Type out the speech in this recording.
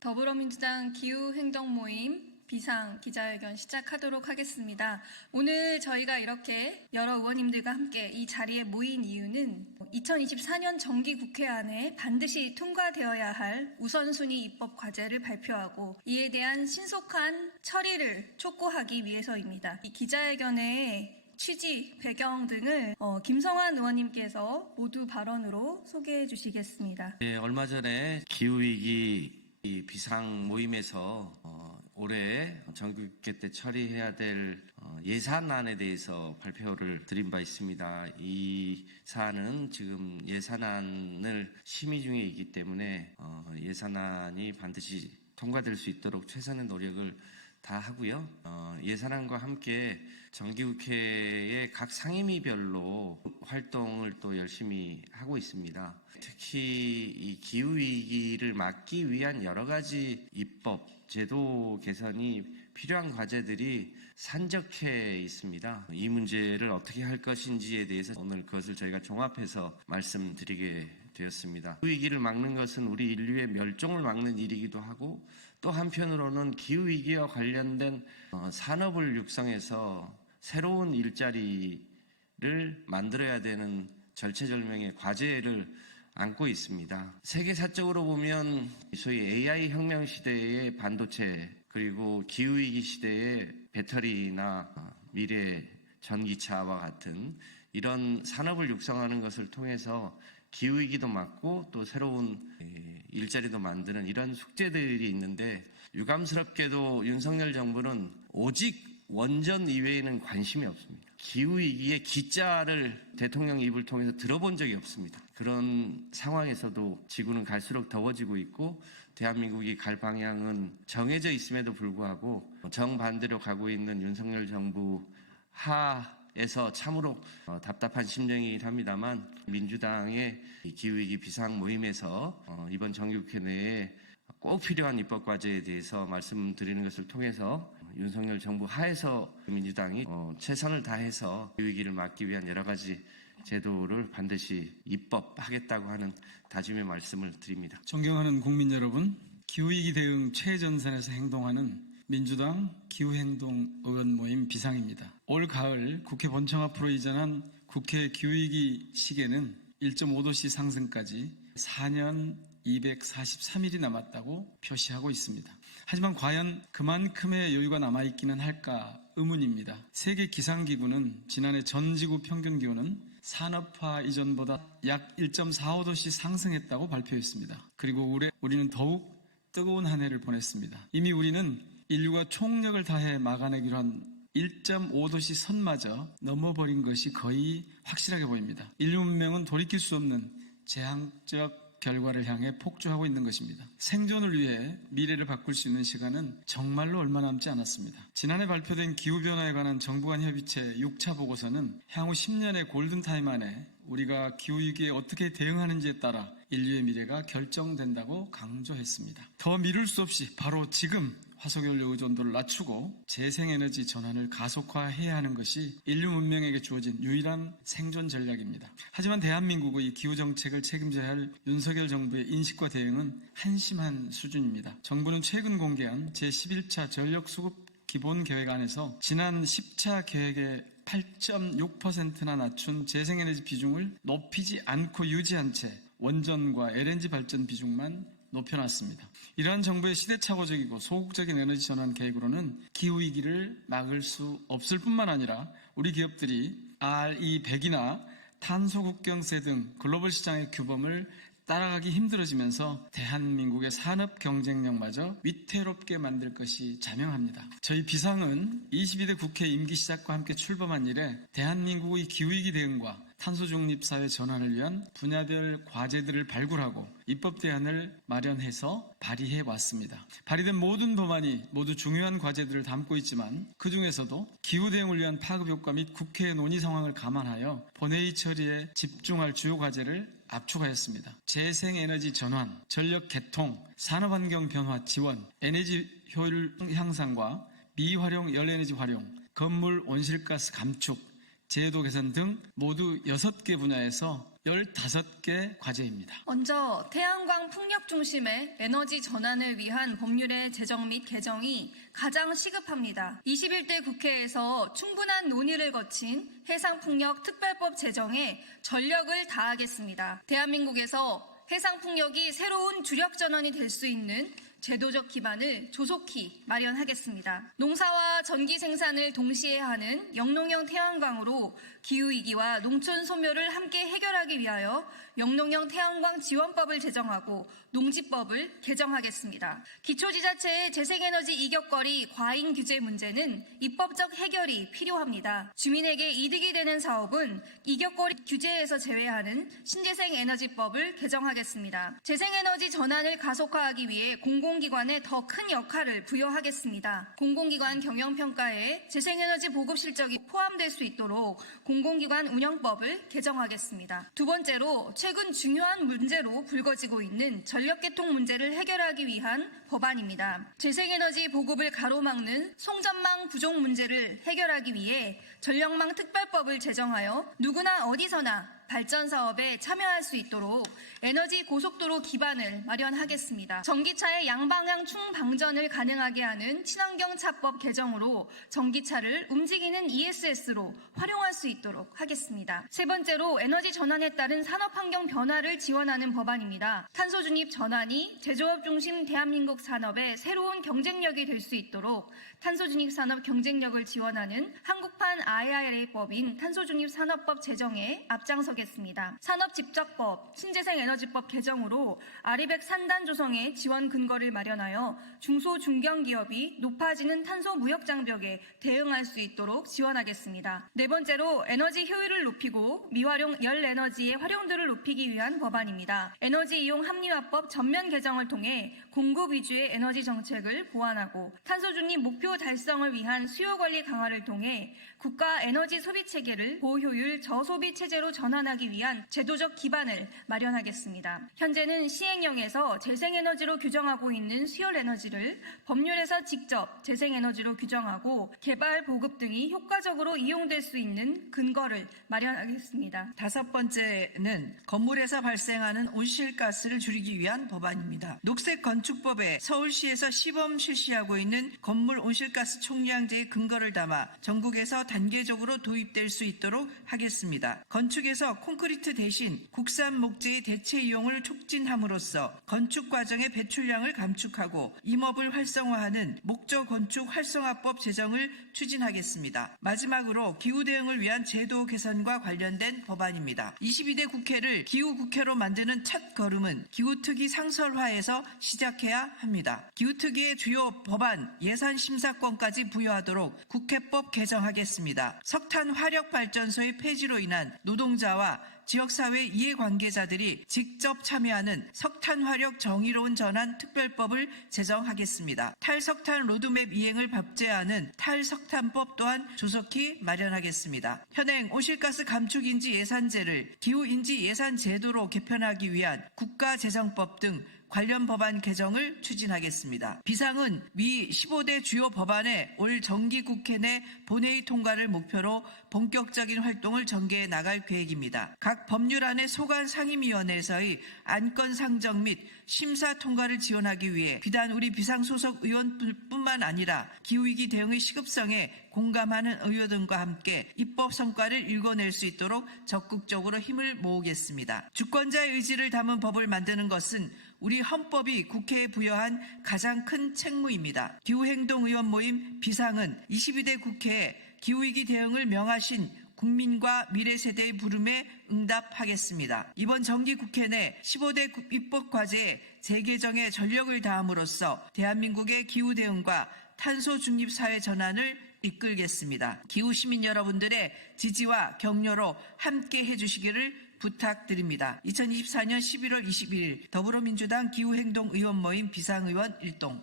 더불어민주당 기후행동모임 비상 기자회견 시작하도록 하겠습니다. 오늘 저희가 이렇게 여러 의원님들과 함께 이 자리에 모인 이유는 2024년 정기국회 안에 반드시 통과되어야 할 우선순위 입법 과제를 발표하고 이에 대한 신속한 처리를 촉구하기 위해서입니다. 이 기자회견의 취지, 배경 등을 김성환 의원님께서 모두 발언으로 소개해 주시겠습니다. 네, 얼마 전에 기후위기 비상 모임에서 올해 정기국회 때 처리해야 될 예산안에 대해서 발표를 드린 바 있습니다. 이 사안은 지금 예산안을 심의 중에 있기 때문에 예산안이 반드시 통과될 수 있도록 최선의 노력을 다 하고요. 예산안과 함께 정기국회의 각 상임위별로 활동을 또 열심히 하고 있습니다. 특히 이 기후위기를 막기 위한 여러 가지 입법, 제도 개선이 필요한 과제들이 산적해 있습니다. 이 문제를 어떻게 할 것인지에 대해서 오늘 그것을 저희가 종합해서 말씀드리게 되었습니다. 기후위기를 막는 것은 우리 인류의 멸종을 막는 일이기도 하고 또 한편으로는 기후위기와 관련된 산업을 육성해서 새로운 일자리를 만들어야 되는 절체절명의 과제를 안고 있습니다. 세계사적으로 보면 소위 AI 혁명 시대의 반도체 그리고 기후위기 시대의 배터리나 미래 전기차와 같은 이런 산업을 육성하는 것을 통해서 기후위기도 막고 또 새로운 일자리도 만드는 이런 숙제들이 있는데 유감스럽게도 윤석열 정부는 오직 원전 이외에는 관심이 없습니다. 기후위기의 기자를 대통령 입을 통해서 들어본 적이 없습니다. 그런 상황에서도 지구는 갈수록 더워지고 있고 대한민국이 갈 방향은 정해져 있음에도 불구하고 정반대로 가고 있는 윤석열 정부 하에서 참으로 답답한 심정이긴 합니다만 민주당의 기후위기 비상 모임에서 이번 정기국회 내에 꼭 필요한 입법 과제에 대해서 말씀드리는 것을 통해서 윤석열 정부 하에서 민주당이 최선을 다해서 기후위기를 막기 위한 여러 가지 제도를 반드시 입법하겠다고 하는 다짐의 말씀을 드립니다. 존경하는 국민 여러분, 기후위기 대응 최전선에서 행동하는 민주당 기후행동 의원 모임 비상입니다. 올 가을 국회 본청 앞으로 이전한 국회 기후위기 시계는 1.5도씨 상승까지 4년 243일이 남았다고 표시하고 있습니다. 하지만 과연 그만큼의 여유가 남아있기는 할까 의문입니다. 세계기상기구는 지난해 전지구 평균기온은 산업화 이전보다 약 1.45도씩 상승했다고 발표했습니다. 그리고 올해 우리는 더욱 뜨거운 한 해를 보냈습니다. 이미 우리는 인류가 총력을 다해 막아내기로 한 1.5도씨 선마저 넘어버린 것이 거의 확실하게 보입니다. 인류 문명은 돌이킬 수 없는 재앙적 결과를 향해 폭주하고 있는 것입니다. 생존을 위해 미래를 바꿀 수 있는 시간은 정말로 얼마 남지 않았습니다. 지난해 발표된 기후변화에 관한 정부 간 협의체 6차 보고서는 향후 10년의 골든타임 안에 우리가 기후위기에 어떻게 대응하는지에 따라 인류의 미래가 결정된다고 강조했습니다. 더 미룰 수 없이 바로 지금 화석연료 의존도를 낮추고 재생에너지 전환을 가속화해야 하는 것이 인류 문명에게 주어진 유일한 생존 전략입니다. 하지만 대한민국의 기후정책을 책임져야 할 윤석열 정부의 인식과 대응은 한심한 수준입니다. 정부는 최근 공개한 제11차 전력수급 기본계획안에서 지난 10차 계획의 8.6%나 낮춘 재생에너지 비중을 높이지 않고 유지한 채 원전과 LNG 발전 비중만 높여놨습니다. 이러한 정부의 시대착오적이고 소극적인 에너지 전환 계획으로는 기후위기를 막을 수 없을 뿐만 아니라 우리 기업들이 RE100이나 탄소국경세 등 글로벌 시장의 규범을 따라가기 힘들어지면서 대한민국의 산업 경쟁력마저 위태롭게 만들 것이 자명합니다. 저희 비상은 22대 국회 임기 시작과 함께 출범한 이래 대한민국의 기후위기 대응과 탄소중립사회 전환을 위한 분야별 과제들을 발굴하고 입법 대안을 마련해서 발의해 왔습니다. 발의된 모든 법안이 모두 중요한 과제들을 담고 있지만 그중에서도 기후대응을 위한 파급효과 및 국회 논의 상황을 감안하여 본회의 처리에 집중할 주요 과제를 압축하였습니다. 재생에너지 전환, 전력 개통, 산업환경 변화 지원, 에너지 효율 향상과 미활용 열에너지 활용, 건물 온실가스 감축, 제도 개선 등 모두 6개 분야에서 15개 과제입니다. 먼저 태양광 풍력 중심의 에너지 전환을 위한 법률의 제정 및 개정이 가장 시급합니다. 21대 국회에서 충분한 논의를 거친 해상풍력 특별법 제정에 전력을 다하겠습니다. 대한민국에서 해상풍력이 새로운 주력 전환이 될 수 있는 제도적 기반을 조속히 마련하겠습니다. 농사와 전기 생산을 동시에 하는 영농형 태양광으로 기후위기와 농촌 소멸을 함께 해결하기 위하여 영농형 태양광 지원법을 제정하고 농지법을 개정하겠습니다. 기초지자체의 재생에너지 이격거리 과잉 규제 문제는 입법적 해결이 필요합니다. 주민에게 이득이 되는 사업은 이격거리 규제에서 제외하는 신재생에너지법을 개정하겠습니다. 재생에너지 전환을 가속화하기 위해 공공기관에 더 큰 역할을 부여하겠습니다. 공공기관 경영평가에 재생에너지 보급 실적이 포함될 수 있도록 공공기관 운영법을 개정하겠습니다. 두 번째로 최근 중요한 문제로 불거지고 있는 전력계통 문제를 해결하기 위한 법안입니다. 재생에너지 보급을 가로막는 송전망 부족 문제를 해결하기 위해 전력망 특별법을 제정하여 누구나 어디서나 발전 사업에 참여할 수 있도록 에너지 고속도로 기반을 마련하겠습니다. 전기차의 양방향 충방전을 가능하게 하는 친환경차법 개정으로 전기차를 움직이는 ESS로 활용할 수 있도록 하겠습니다. 세 번째로 에너지 전환에 따른 산업환경 변화를 지원하는 법안입니다. 탄소 중립 전환이 제조업 중심 대한민국 산업의 새로운 경쟁력이 될 수 있도록 탄소 중립 산업 경쟁력을 지원하는 한국판 IRA법인 탄소 중립 산업법 제정에 앞장서겠습니다. 산업집적법, 신재생에너지법 개정으로 아리백 산단 조성의 지원 근거를 마련하여 중소 중견기업이 높아지는 탄소 무역 장벽에 대응할 수 있도록 지원하겠습니다. 네 번째로 에너지 효율을 높이고 미활용 열에너지의 활용도를 높이기 위한 법안입니다. 에너지 이용 합리화법 전면 개정을 통해 공급 위주의 에너지 정책을 보완하고 탄소 중립 목표 달성을 위한 수요 관리 강화를 통해 국가 에너지 소비 체계를 고효율 저소비 체제로 전환하기 위한 제도적 기반을 마련하겠습니다. 현재는 시행령에서 재생에너지로 규정하고 있는 수열 에너지를 법률에서 직접 재생에너지로 규정하고 개발, 보급 등이 효과적으로 이용될 수 있는 근거를 마련하겠습니다. 다섯 번째는 건물에서 발생하는 온실가스를 줄이기 위한 법안입니다. 녹색건축법에 서울시에서 시범 실시하고 있는 건물 온실가스 총량제의 근거를 담아 전국에서 단계적으로 도입될 수 있도록 하겠습니다. 건축에서 콘크리트 대신 국산 목재의 대체 이용을 촉진함으로써 건축 과정의 배출량을 감축하고 임업을 활성화하는 목조 건축 활성화법 제정을 추진하겠습니다. 마지막으로 기후 대응을 위한 제도 개선과 관련된 법안입니다. 22대 국회를 기후국회로 만드는 첫 걸음은 기후특위 상설화에서 시작해야 합니다. 기후특위의 주요 법안 예산 심사권까지 부여하도록 국회법 개정하겠습니다. 석탄 화력발전소의 폐지로 인한 노동자와 지역사회 이해관계자들이 직접 참여하는 석탄화력 정의로운 전환 특별법을 제정하겠습니다. 탈석탄 로드맵 이행을 법제하는 탈석탄법 또한 조속히 마련하겠습니다. 현행 온실가스 감축인지 예산제를 기후인지 예산제도로 개편하기 위한 국가재정법 등 관련 법안 개정을 추진하겠습니다. 비상은 위 15대 주요 법안의 올 정기국회 내 본회의 통과를 목표로 본격적인 활동을 전개해 나갈 계획입니다. 각 법률안의 소관 상임위원회에서의 안건 상정 및 심사 통과를 지원하기 위해 비단 우리 비상소속 의원뿐만 아니라 기후위기 대응의 시급성에 공감하는 의원들과 함께 입법 성과를 읽어낼 수 있도록 적극적으로 힘을 모으겠습니다. 주권자의 의지를 담은 법을 만드는 것은 우리 헌법이 국회에 부여한 가장 큰 책무입니다. 기후행동의원 모임 비상은 22대 국회에 기후위기 대응을 명하신 국민과 미래세대의 부름에 응답하겠습니다. 이번 정기국회 내 15대 입법과제의 재개정에 전력을 다함으로써 대한민국의 기후대응과 탄소중립사회 전환을 이끌겠습니다. 기후시민 여러분들의 지지와 격려로 함께 해주시기를 부탁드립니다. 2024년 11월 21일 더불어민주당 기후행동의원 모임 비상의원 일동